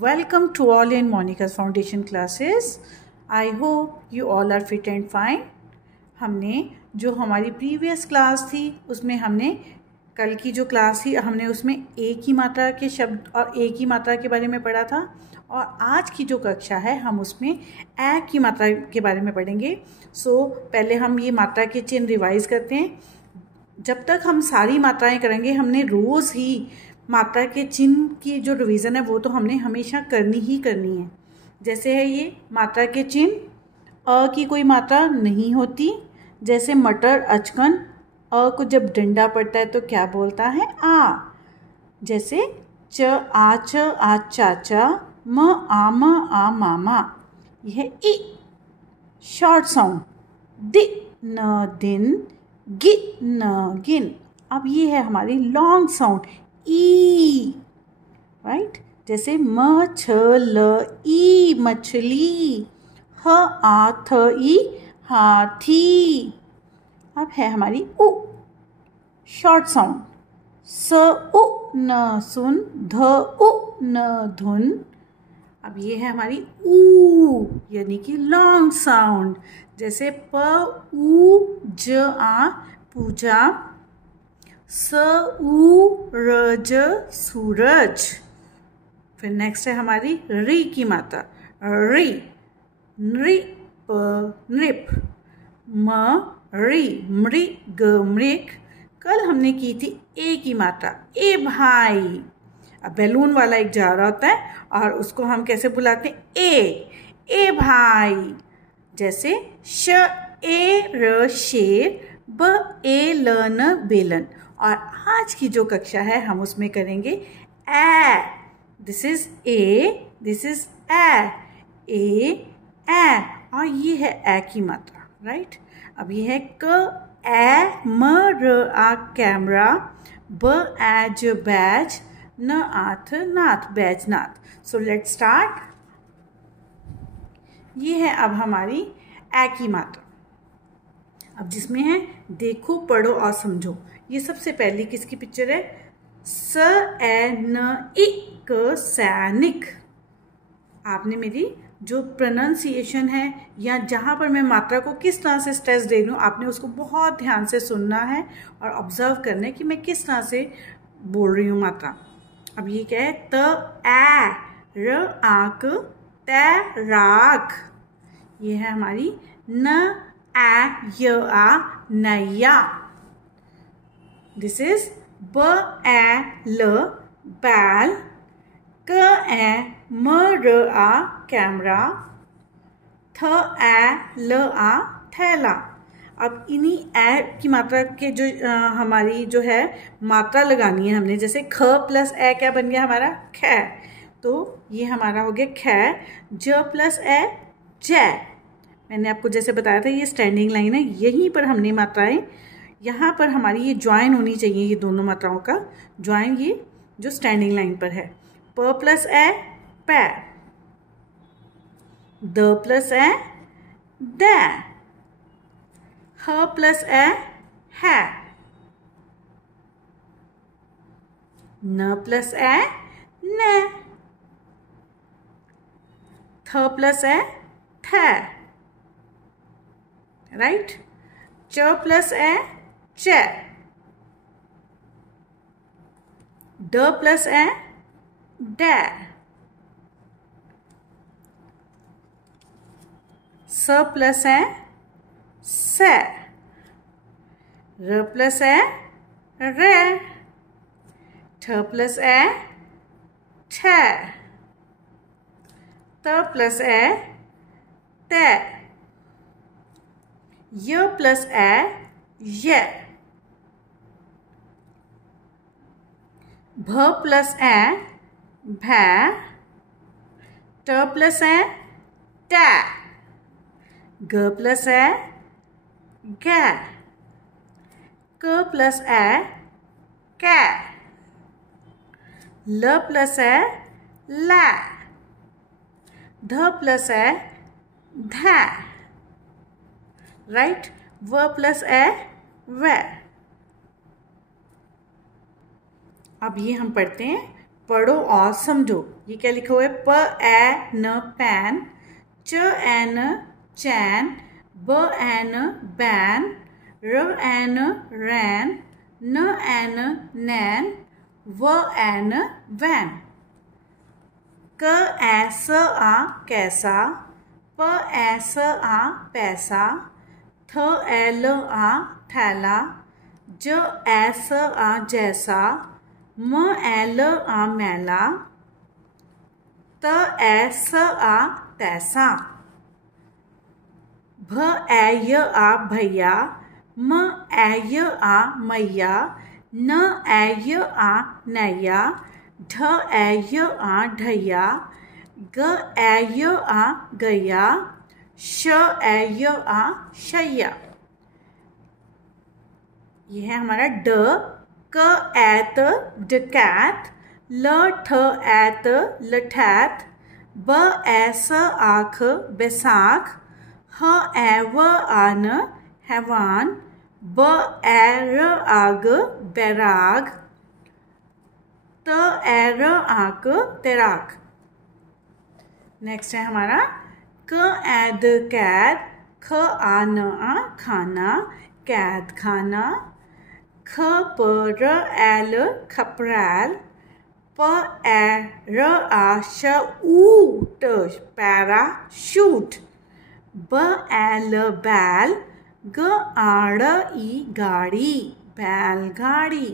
Welcome to all in Monica's Foundation classes. I hope you all are fit and fine. हमने जो हमारी previous class थी उसमें हमने कल की जो क्लास थी हमने उसमें एक ही मात्रा के शब्द और एक ही मात्रा के बारे में पढ़ा था और आज की जो कक्षा है हम उसमें ए की मात्रा के बारे में पढ़ेंगे। पहले हम ये मात्रा के चिन्ह रिवाइज करते हैं। जब तक हम सारी मात्राएं करेंगे हमने रोज़ ही मात्रा के चिन्ह की जो रिवीजन है वो तो हमने हमेशा करनी ही करनी है। जैसे है ये मात्रा के चिन्ह, अ की कोई मात्रा नहीं होती। जैसे मटर अचकन, अ को जब डंडा पड़ता है तो क्या बोलता है? आ। जैसे च आ चाचा, म आ मामा, यह ई। शॉर्ट साउंड दि न दिन, गि न गिन। अब ये है हमारी लॉन्ग साउंड ई, राइट। जैसे म छ ल ई मछली, ह आ थ ई हाथी। अब है हमारी उ, शॉर्ट साउंड स उ न सुन, ध उ न धुन। अब ये है हमारी ऊ यानी कि लॉन्ग साउंड। जैसे प उ ज आ पूजा, स उ र ज सूरज। फिर नेक्स्ट है हमारी री की मात्रा, री, नृप नृप, म री मृग मृग। कल हमने की थी ए की मात्रा, ए भाई। अब बैलून वाला एक जा रहा होता है और उसको हम कैसे बुलाते हैं? ए भाई। जैसे श ए र शेर, ब ए ल न बेलन। और आज की जो कक्षा है हम उसमें करेंगे A. This is A, this is A और ये है ए की मात्रा, राइट। अब ये है क ए म र आ कैमरा, ब एज बैज, न आथ नाथ, बैजनाथ। So let's start. ये है अब हमारी ए की मात्रा। अब जिसमें है देखो पढ़ो और समझो। ये सबसे पहली किसकी पिक्चर है? स ए न इक सैनिक। आपने मेरी जो प्रोनाउंसिएशन है या जहाँ पर मैं मात्रा को किस तरह से स्ट्रेस दे रही हूँ आपने उसको बहुत ध्यान से सुनना है और ऑब्जर्व करना है कि मैं किस तरह से बोल रही हूँ मात्रा। अब ये क्या है? त ए र आक तैराक। ये है हमारी न ए य आ नैया। दिस इज ब ए ल बैल, क ए म र आ कैमरा, थ ए ल आ थैला। अब इन्हीं ए की मात्रा के जो हमारी जो है मात्रा लगानी है हमने। जैसे ख प्लस ए क्या बन गया हमारा? ख। तो ये हमारा हो गया ख। ज प्लस ए जय। मैंने आपको जैसे बताया था ये स्टैंडिंग लाइन है, यहीं पर हमने मात्राएं, यहाँ पर हमारी ये ज्वाइन होनी चाहिए। ये दोनों मात्राओं का ज्वाइन ये जो स्टैंडिंग लाइन पर है। प प्लस ए पै, द प्लस ए दै, ह प्लस ए है, न प्लस ए न, थ प्लस ए थ, राइट। च प्लस ए च, ड प्लस ए ड, स प्लस ए से, र प्लस ए रे, ठ प्लस ए ठ, त प्लस ए ते, य प्लस ए य, भ प्लस ए भै, ट प्लस ए टै, ग प्लस ए गै, क प्लस ए कै, ल प्लस ए लै, ध प्लस ए धै, राइट। व प्लस ए वै। अब ये हम पढ़ते हैं पढ़ो और समझो। ये क्या लिखा हुआ है? प ए न पैन, च एन चैन, ब एन बैन, र एन रैन, न एन नैन, व एन वैन। क ए स आ कैसा, प ए स आ पैसा, थ ए ल आ थैला, ज ए स आ जैसा, म ए ल आ मैला, त ए स आ तैसा, भ ए य आ भैया, म ए य आ मैया, न ए य आ नैया, ढ ए य आ ढैया, ग ए य आ गैया, श ए य आ शैया। यह है हमारा ड। क ऐत डकैत, ल ठ ऐत लठैत, ब ऐस आख बैसाख, ह ए व आन हैवान, ब ए र आग बैराग, त ए र आक तैराक। नेक्स्ट है हमारा क ऐद कैद, ख आ न आ खाना, कैद खाना, ख प र एल खपरैल, प ए र आ शूट पैराशूट, ब ए ल बैल, ग आ ड़ ई गाड़ी बैलगाड़ी।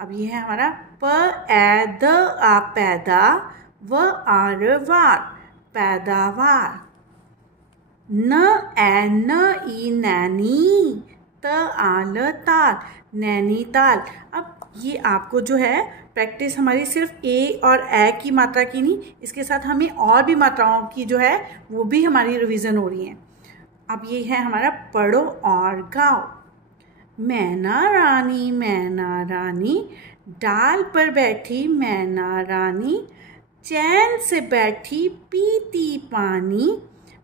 अब ये है हमारा प ए द आ पैदा, व आ र वार पैदावार, न ए न ई नैनी, त आ ल ताल नैनीताल। अब ये आपको जो है प्रैक्टिस हमारी सिर्फ ए और ए की मात्रा की नहीं, इसके साथ हमें और भी मात्राओं की जो है वो भी हमारी रिवीजन हो रही है। अब ये है हमारा पढ़ो और गाओ। मैना रानी, डाल पर बैठी मैना रानी, चैन से बैठी पीती पानी,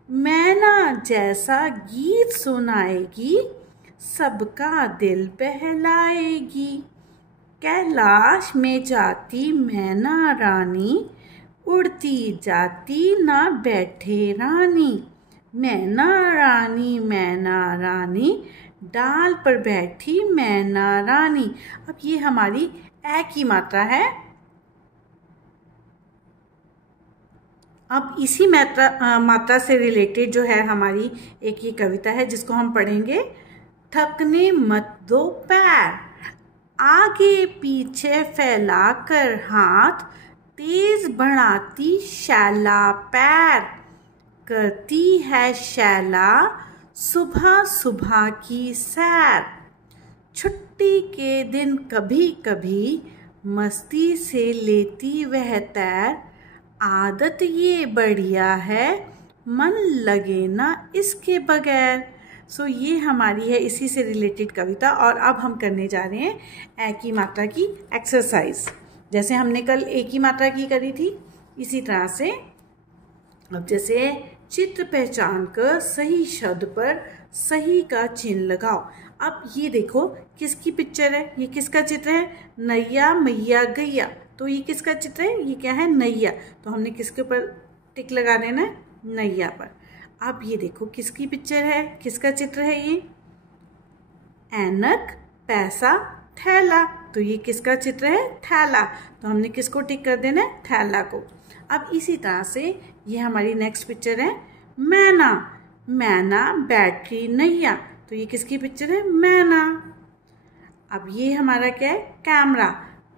मैना जैसा गीत सुनाएगी, सबका दिल बहलाएगी। कैलाश में जाती मैना रानी, उड़ती जाती ना बैठे रानी, मैना रानी, डाल पर बैठी मैना रानी। अब ये हमारी ए की मात्रा है। अब इसी मात्रा से रिलेटेड जो है हमारी एक ये कविता है जिसको हम पढ़ेंगे। थकने मत दो पैर, आगे पीछे फैलाकर हाथ, तेज बढ़ाती शैला पैर, करती है शैला सुबह सुबह की सैर, छुट्टी के दिन कभी कभी मस्ती से लेती वह तैर, आदत ये बढ़िया है मन लगे ना इसके बगैर। सो ये हमारी है इसी से रिलेटेड कविता। और अब हम करने जा रहे हैं ए की मात्रा की एक्सरसाइज। जैसे हमने कल ए की मात्रा की करी थी, इसी तरह से अब जैसे चित्र पहचान कर सही शब्द पर सही का चिन्ह लगाओ। अब ये देखो किसकी पिक्चर है, ये किसका चित्र है? नैया मैया गैया। तो ये किसका चित्र है? ये क्या है? नैया। तो हमने किसके ऊपर टिक लगा देना है? नैया पर। अब ये देखो किसकी पिक्चर है, किसका चित्र है? ये ऐनक पैसा थैला। तो ये किसका चित्र है? थैला। तो हमने किसको टिक कर देना है? थैला को। अब इसी तरह से ये हमारी नेक्स्ट पिक्चर है मैना। मैना बैटरी नैया। तो ये किसकी पिक्चर है? मैना। अब ये हमारा क्या है? कैमरा।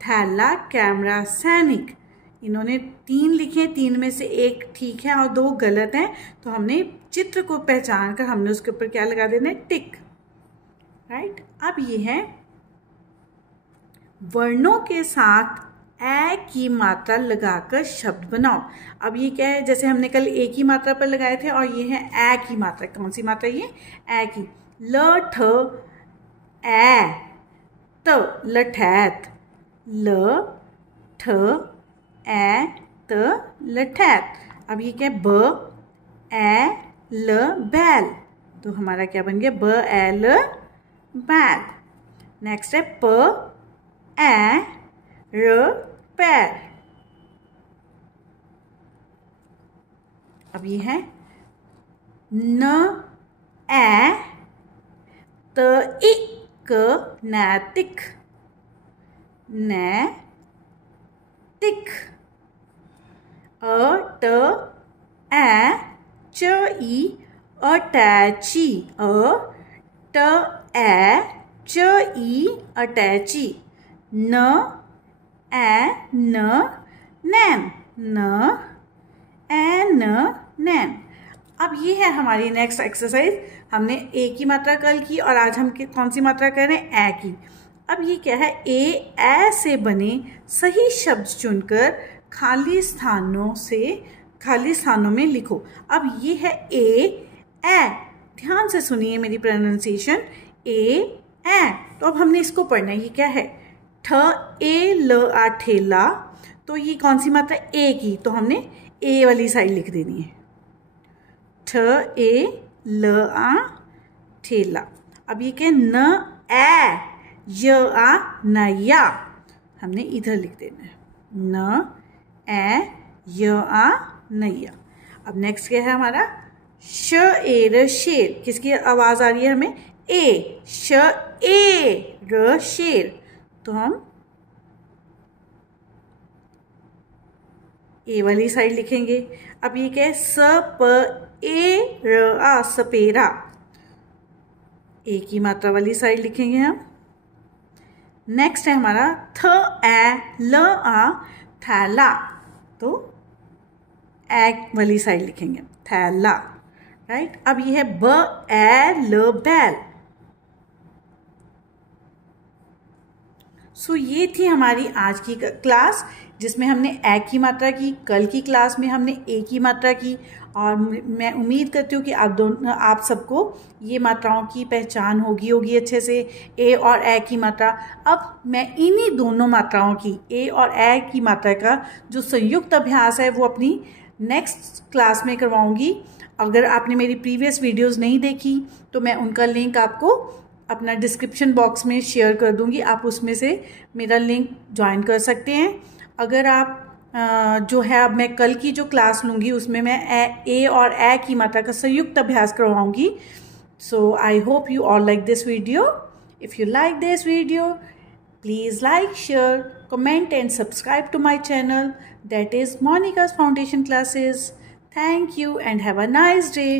थैला कैमरा सैनिक। इन्होंने 3 लिखे, 3 में से 1 ठीक है और 2 गलत हैं। तो हमने चित्र को पहचान कर हमने उसके ऊपर क्या लगा देना है? टिक। राइट। अब ये है वर्णों के साथ ए की मात्रा लगाकर शब्द बनाओ। अब ये क्या है? जैसे हमने कल ए की मात्रा पर लगाए थे और ये है ए की मात्रा। कौन सी मात्रा? ये ए की। ल ठ ए त लठैत। ल ठ ए त लठैत। अब ये क्या है? ब ए ल बैल। तो हमारा क्या बन गया? ब ए ल बैल। नेक्स्ट है प ए र पैर। अब ये है न ए त इक नैतिक, नैतिक। अ ट ए च ई अटैची, अ ट ए च ई अटैची। न ए न नैन, न ए न नैन। अब ये है हमारी नेक्स्ट एक्सरसाइज। हमने ए की मात्रा कल की और आज हम कौन सी मात्रा कर रहे हैं? ए की। अब ये क्या है? ए से बने सही शब्द चुनकर खाली स्थानों में लिखो। अब ये है ए ध्यान से सुनिए मेरी प्रोनाउंसिएशन, ए। तो अब हमने इसको पढ़ना है। ये क्या है? ठ ए ल आ ठेला। तो ये कौन सी मात्रा? ए की, तो हमने ए वाली साइड लिख देनी है। ठ ए ल आ ठेला। अब ये क्या? न ए य आ नया, हमने इधर लिख देना है। न ए य आ नैया। अब नेक्स्ट क्या है हमारा? श ए र शेर। किसकी आवाज आ रही है हमें? ए। श ए र शेर। तो हम ए वाली साइड लिखेंगे। अब ये क्या है? स प ए र आ सपेरा। ए की मात्रा वाली साइड लिखेंगे हम। नेक्स्ट है हमारा थ ए ल आ थैला। तो ए वाली साइड लिखेंगे थैला, राइट। अब ये है ब ए ल बैल। सो ये थी हमारी आज की क्लास, जिसमें हमने ए की मात्रा की। कल की क्लास में हमने ए की मात्रा की। और मैं उम्मीद करती हूँ कि आप सबको ये मात्राओं की पहचान होगी अच्छे से, ए और ए की मात्रा। अब मैं इन्हीं दोनों मात्राओं की, ए और ए की मात्रा का जो संयुक्त अभ्यास है वो अपनी नेक्स्ट क्लास में करवाऊँगी। अगर आपने मेरी प्रीवियस वीडियोज़ नहीं देखी तो मैं उनका लिंक आपको अपना डिस्क्रिप्शन बॉक्स में शेयर कर दूंगी। आप उसमें से मेरा लिंक ज्वाइन कर सकते हैं। अगर आप जो है, अब मैं कल की जो क्लास लूँगी उसमें मैं ए और ए की मात्रा का संयुक्त अभ्यास करवाऊँगी। So I hope you all like this video. If you like this video, please like, share, comment and subscribe to my channel, that is Monica's Foundation Classes. Thank you and have a nice day.